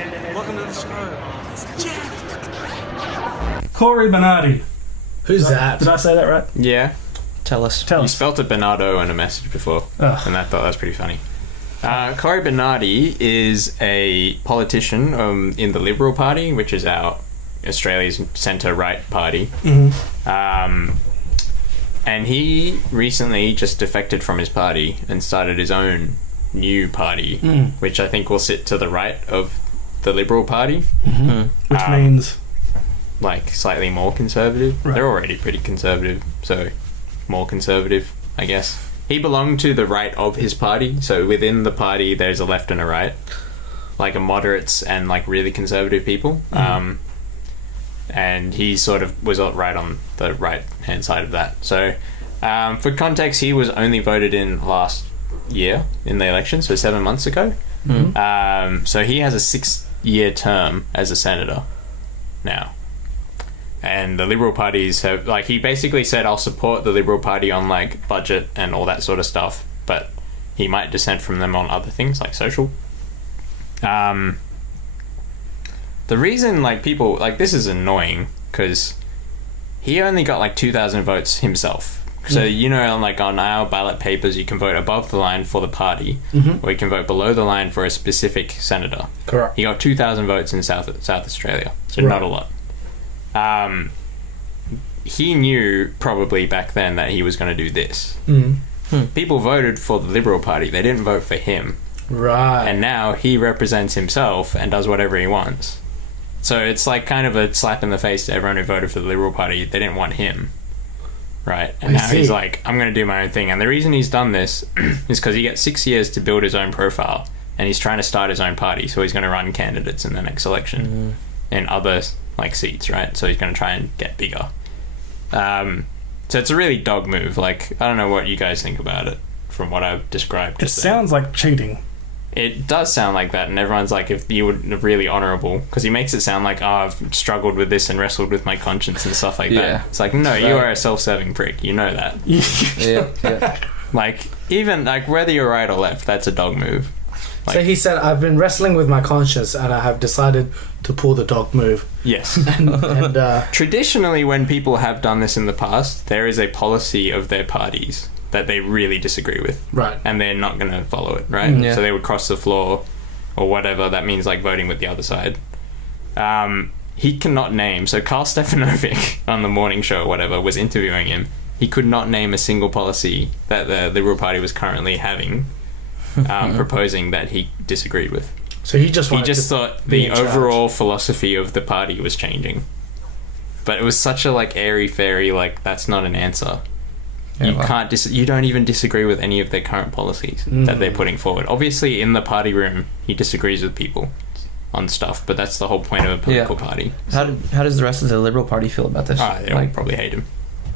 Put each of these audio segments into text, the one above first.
Welcome to the show. It's Jeff. Cory Bernardi. Who's that? Did I say that right? Yeah. Tell us. You spelt it Bernardo in a message before, and I thought that was pretty funny. Cory Bernardi is a politician in the Liberal Party, which is Australia's centre-right party. Mm-hmm. And he recently just defected from his party and started his own new party, which I think will sit to the right of the Liberal Party. Mm-hmm. Which means? Like, slightly more conservative. Right. They're already pretty conservative, so more conservative, I guess. He belonged to the right of his party, so within the party there's a left and a right. Like a moderates and like really conservative people. Mm-hmm. And he sort of was right on the right-hand side of that. So, for context, he was only voted in last year in the election, so 7 months ago. Mm-hmm. So he has a 6-year term as a senator now. And the Liberal parties have, like, he basically said, I'll support the Liberal Party on, like, budget and all that sort of stuff, but he might dissent from them on other things, like social. The reason, like, people, like, this is annoying, because he only got, like, 2,000 votes himself. So, you know, like, on our ballot papers, you can vote above the line for the party, or you can vote below the line for a specific senator. Correct. He got 2,000 votes in South Australia, so not a lot. He knew, probably back then, that he was going to do this. People voted for the Liberal Party. They didn't vote for him. Right. And now he represents himself and does whatever he wants. So it's like kind of a slap in the face to everyone who voted for the Liberal Party. They didn't want him, right? And now he's like, I'm going to do my own thing. And the reason he's done this is because he gets 6 years to build his own profile, and he's trying to start his own party. So he's going to run candidates in the next election in other like seats, right? So he's going to try and get bigger. So it's a really dog move. Like, I don't know what you guys think about it from what I've described. It sounds like cheating. It does sound like that, and everyone's like, if you were really honourable, because he makes it sound like, oh, I've struggled with this and wrestled with my conscience and stuff like that. It's like, no, you are a self-serving prick. You know that. Yeah. Like, even, like, whether you're right or left, that's a dog move. Like, so he said, I've been wrestling with my conscience and I have decided to pull the dog move. Yes. and traditionally, when people have done this in the past, there is a policy of their parties that they really disagree with. Right. And they're not going to follow it, right? Yeah. So they would cross the floor or whatever. That means, like, voting with the other side. He cannot name... So Carl Stefanovic on the morning show or whatever was interviewing him. He could not name a single policy that the Liberal Party was currently having, proposing that he disagreed with. So he just thought the overall philosophy of the party was changing. But it was such a, like, airy-fairy, like, that's not an answer. You don't even disagree with any of their current policies that they're putting forward. Obviously, in the party room, he disagrees with people on stuff, but that's the whole point of a political party. How does the rest of the Liberal Party feel about this? They all probably hate him.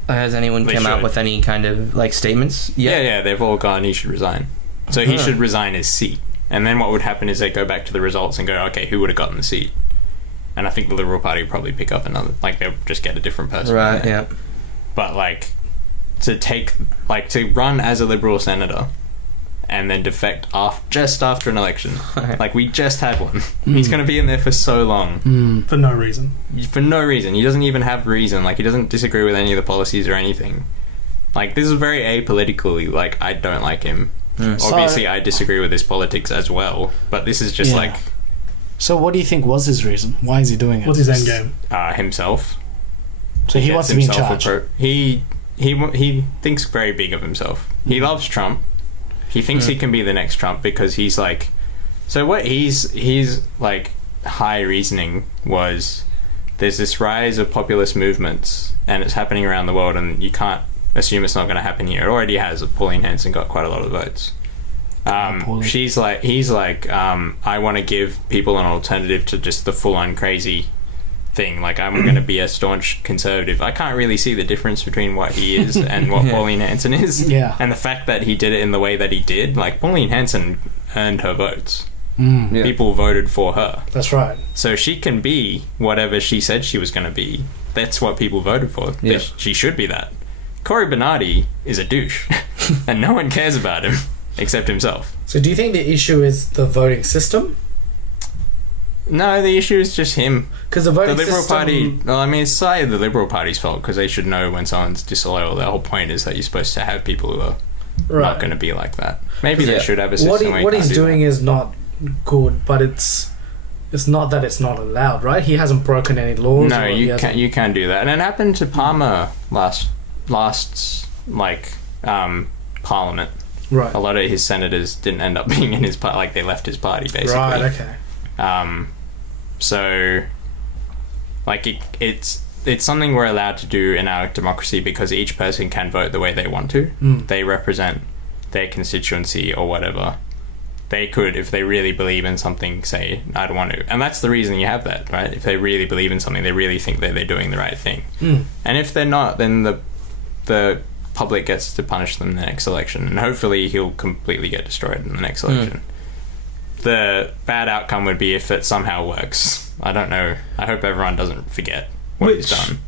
Has anyone come out with any kind of, like, statements yet? Yeah, they've all gone, he should resign. So he should resign his seat. And then what would happen is they go back to the results and go, okay, who would have gotten the seat? And I think the Liberal Party would probably pick up another, like, they'll just get a different person. Right, yeah. But, like, to run as a Liberal senator and then defect just after an election. Like, we just had one. He's going to be in there for so long. For no reason. For no reason. He doesn't even have reason. Like, he doesn't disagree with any of the policies or anything. Like, this is very apolitically. Like, I don't like him. Obviously, I disagree with his politics as well. But this is just like... So what do you think was his reason? Why is he doing it? What's his end game? Himself. So he wants to be in charge. He thinks very big of himself. He loves Trump. He thinks he can be the next Trump because he's like... So what he's like, high reasoning was there's this rise of populist movements and it's happening around the world and you can't assume it's not going to happen here. It already has. Pauline Hanson got quite a lot of votes. He's like, I want to give people an alternative to just the full-on crazy thing. Like, I'm going to be a staunch conservative. I can't really see the difference between what he is and what Pauline Hanson is. Yeah. And the fact that he did it in the way that he did, like, Pauline Hanson earned her votes. People voted for her. That's right. So she can be whatever she said she was going to be. That's what people voted for. Yeah. She should be that. Cory Bernardi is a douche. And no one cares about him except himself. So do you think the issue is the voting system? No, the issue is just him. Because the The voting Liberal system, Party... Well, I mean, it's slightly the Liberal Party's fault because they should know when someone's disloyal. The whole point is that you're supposed to have people who are not going to be like that. Maybe they should have a system where what he's doing is not good, but it's not that it's not allowed, right? He hasn't broken any laws. No, you can't do that. And it happened to Palmer last Parliament. Right. A lot of his senators didn't end up being in his party. Like, they left his party, basically. Right, okay. So, like, it's something we're allowed to do in our democracy because each person can vote the way they want to. They represent their constituency or whatever. They could, if they really believe in something, say, I don't want to. And that's the reason you have that, right? If they really believe in something, they really think that they're doing the right thing. And if they're not, then the public gets to punish them in the next election. And hopefully he'll completely get destroyed in the next election. The bad outcome would be if it somehow works. I don't know. I hope everyone doesn't forget what he's done.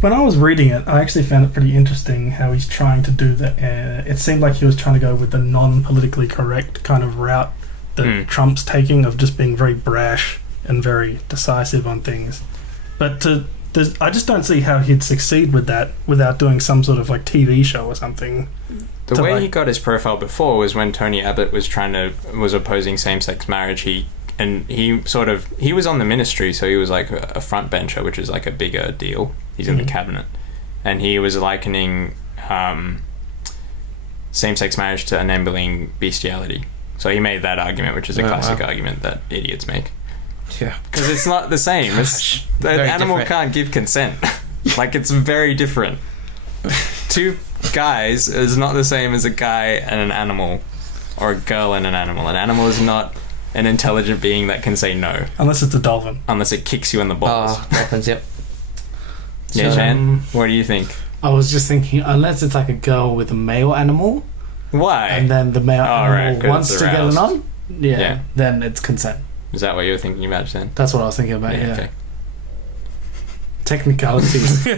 When I was reading it, I actually found it pretty interesting how he's trying to do that. It seemed like he was trying to go with the non-politically correct kind of route that Trump's taking of just being very brash and very decisive on things. But I just don't see how he'd succeed with that without doing some sort of like TV show or something. The way he got his profile before was when Tony Abbott was opposing same-sex marriage. He was on the ministry, so he was like a front bencher, which is like a bigger deal. He's in the cabinet, and he was likening same-sex marriage to enabling bestiality. So he made that argument, which is a classic argument that idiots make. Yeah, because it's not the same. The animal can't give consent. Like, it's very different. Two guys is not the same as a guy and an animal, or a girl and an animal. An animal is not an intelligent being that can say no. Unless it's a dolphin. Unless it kicks you in the balls. Dolphins, yep. Yeah, Jan, what do you think? I was just thinking, unless it's like a girl with a male animal. Why? And then the male animal wants to get it on. Yeah. Then it's consent. Is that what you were thinking about, Jan? That's what I was thinking about, yeah. Okay. Technicalities.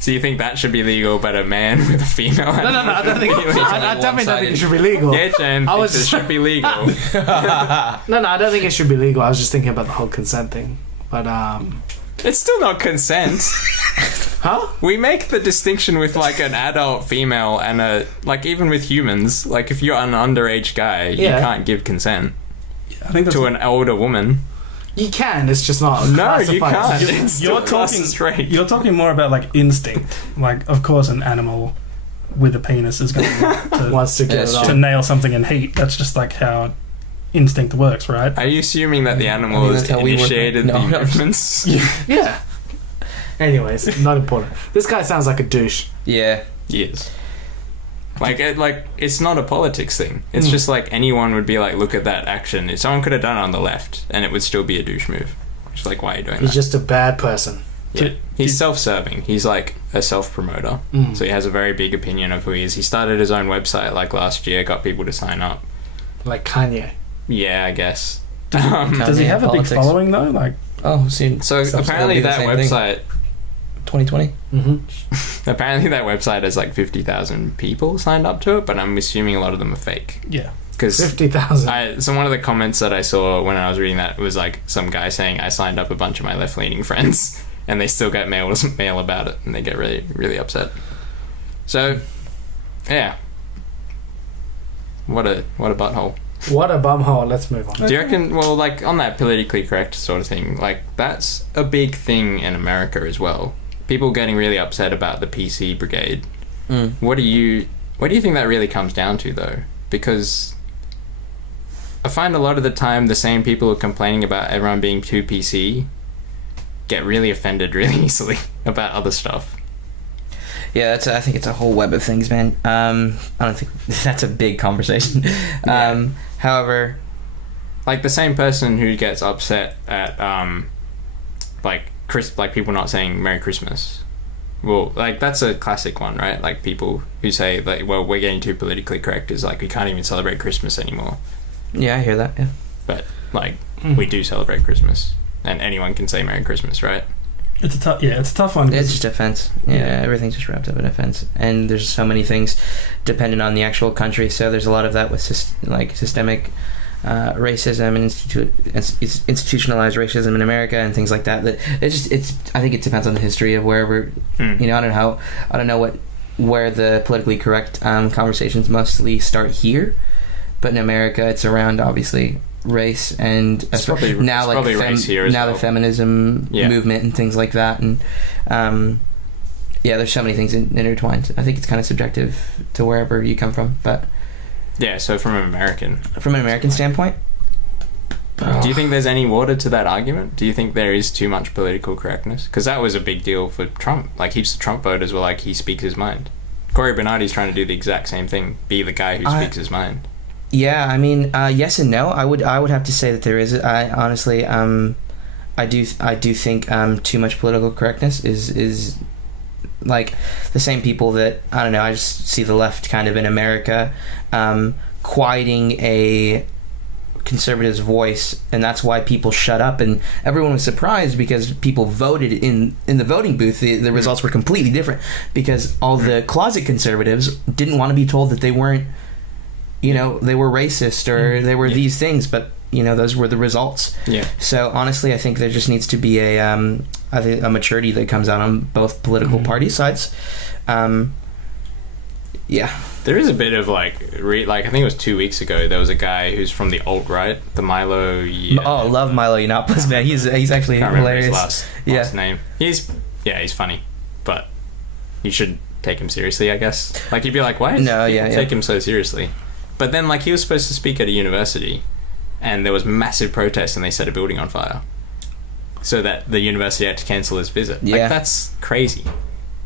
So you think that should be legal, but a man with a female animal? No, I don't think I definitely don't think it should be legal. Yeah, Jan, it should be legal. No, I don't think it should be legal. I was just thinking about the whole consent thing. But it's still not consent. Huh? We make the distinction with like an adult female and a, like, even with humans, like if you're an underage guy, you can't give consent to an older woman. You can, it's just not. No, you can't. You're talking more about like instinct. Like, of course, an animal with a penis is going to wants to get to nail something in heat. That's just like how instinct works, right? Are you assuming that the animal has initiated the movements? Yeah. Anyways, not important. This guy sounds like a douche. Yeah. He is. Like it's not a politics thing. It's just like anyone would be like, look at that action. If someone could have done it on the left, and it would still be a douche move. Just like, why are you doing that? He's just a bad person. Yeah. He's self-serving. He's like a self-promoter. So he has a very big opinion of who he is. He started his own website like last year, got people to sign up. Like Kanye. Yeah, I guess. Does he have a big following though? Like, so apparently that website. 2020. Apparently that website has like 50,000 people signed up to it, but I'm assuming a lot of them are fake. Yeah. Because 50,000. So one of the comments that I saw when I was reading that was like some guy saying, I signed up a bunch of my left-leaning friends, and they still get mail about it, and they get really, really upset. So, yeah. What a butthole. What a bumhole. Let's move on. Do you reckon, well, like, on that politically correct sort of thing, like, that's a big thing in America as well. People getting really upset about the PC brigade. What do you think that really comes down to, though? Because I find a lot of the time the same people who are complaining about everyone being too PC get really offended really easily about other stuff. Yeah, I think it's a whole web of things, man. I don't think that's a big conversation. However, like the same person who gets upset at like people not saying Merry Christmas. Well, like that's a classic one, right? Like people who say like, well, we're getting too politically correct, is like we can't even celebrate Christmas anymore. Yeah, I hear that. Yeah, but like we do celebrate Christmas, and anyone can say Merry Christmas, right? It's a tough one. It's just offense. Yeah, everything's just wrapped up in offense, and there's so many things dependent on the actual country. So there's a lot of that with systemic racism and institutionalized racism in America and things like that. That I think it depends on the history of wherever. You know, I don't know where the politically correct conversations mostly start here, but in America it's around obviously race and now race here as now well. The feminism movement and things like that, and there's so many things intertwined. I think it's kind of subjective to wherever you come from, but so from an American standpoint, do you think there's any water to that argument? Do you think there is too much political correctness? Because that was a big deal for Trump. Like, heaps of Trump voters were like, he speaks his mind. Cory Bernardi's trying to do the exact same thing, be the guy who speaks his mind. Yeah, I mean, yes and no. I would have to say that there is. I honestly, I do think too much political correctness is like the same people that, I don't know, I just see the left kind of in America quieting a conservative's voice, and that's why people shut up, and everyone was surprised because people voted in the voting booth. The results were completely different because all the closet conservatives didn't want to be told that they weren't, you know, they were racist or they were these things, but you know, those were the results. So honestly, I think there just needs to be a maturity that comes out on both political party sides. There is a bit of like I think it was 2 weeks ago, there was a guy who's from the alt-right, the Milo. Oh, love Milo Yiannopoulos, man. He's actually hilarious. Remember his last name. He's funny, but you should take him seriously, I guess. Like, you'd be like, why take him so seriously? But then, like, he was supposed to speak at a university, and there was massive protests, and they set a building on fire, so that the university had to cancel his visit. Like, that's crazy.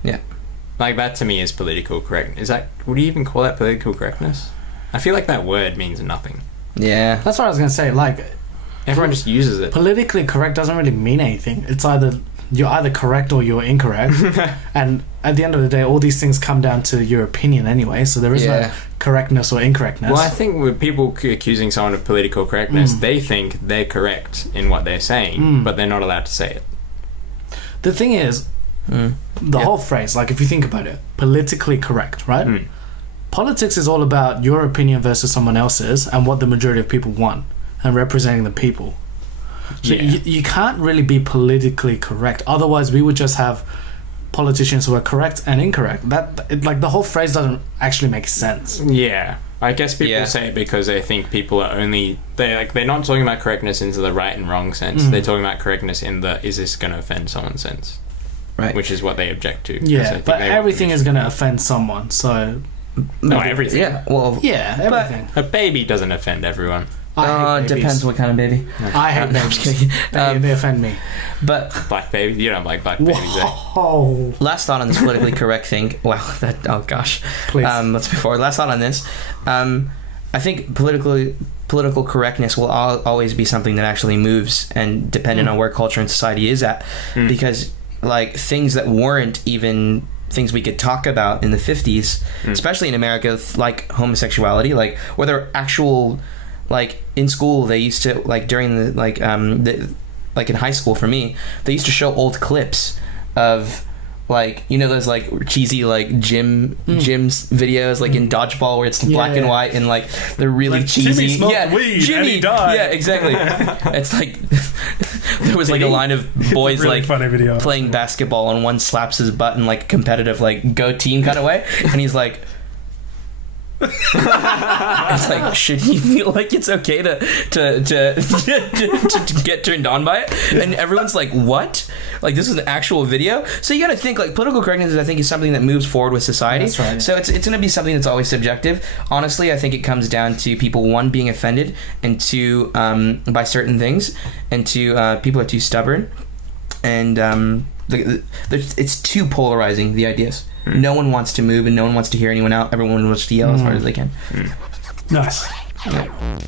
Yeah. Like, that to me is political correctness. Would you even call that political correctness? I feel like that word means nothing. Yeah. That's what I was going to say. Like, everyone just uses it. Politically correct doesn't really mean anything. It's you're either correct or you're incorrect. And at the end of the day, all these things come down to your opinion anyway, so there is no correctness or incorrectness. Well, I think with people accusing someone of political correctness, they think they're correct in what they're saying, but they're not allowed to say it. The thing is, the whole phrase, like, if you think about it, politically correct, right? Politics is all about your opinion versus someone else's and what the majority of people want and representing the people. So you can't really be politically correct. Otherwise, we would just have politicians who are correct and incorrect. The whole phrase doesn't actually make sense. Yeah. I guess people say it because they think people are they're not talking about correctness into the right and wrong sense. They're talking about correctness in the, is this going to offend someone sense? Right. Which is what they object to. Yeah, but everything is going to offend someone, so... No, everything. Yeah, well... Yeah, everything. A baby doesn't offend everyone. It depends what kind of baby. I hate babies. They offend me. But black baby, you don't like black babies. Whoa. Last thought on this politically correct thing. Wow, oh gosh. Please. Let's move forward. Last thought on this. I think political correctness will always be something that actually moves, and depending on where culture and society is at, because like things that weren't even things we could talk about in the 50s, especially in America, like homosexuality, like where there are actual, like in school they used to, like during the like in high school for me, they used to show old clips of, like, you know, those like cheesy like gyms videos, like in dodgeball, where it's black and white and like they're really like, cheesy. Jimmy smoked weed Jimmy and he died. Yeah, exactly. It's like there was like a line of boys really like funny video. playing basketball, and one slaps his butt in like competitive like go team kind of way, and he's like. It's like, should he feel like it's okay to get turned on by it? And everyone's like, what? Like, this is an actual video? So you gotta think, like, political correctness, I think, is something that moves forward with society. That's right. So it's gonna be something that's always subjective. Honestly, I think it comes down to people, one, being offended, and two, by certain things, and two, people are too stubborn, and it's too polarizing, the ideas. No one wants to move, and no one wants to hear anyone out. Everyone wants to yell as hard as they can. Nice. Yeah.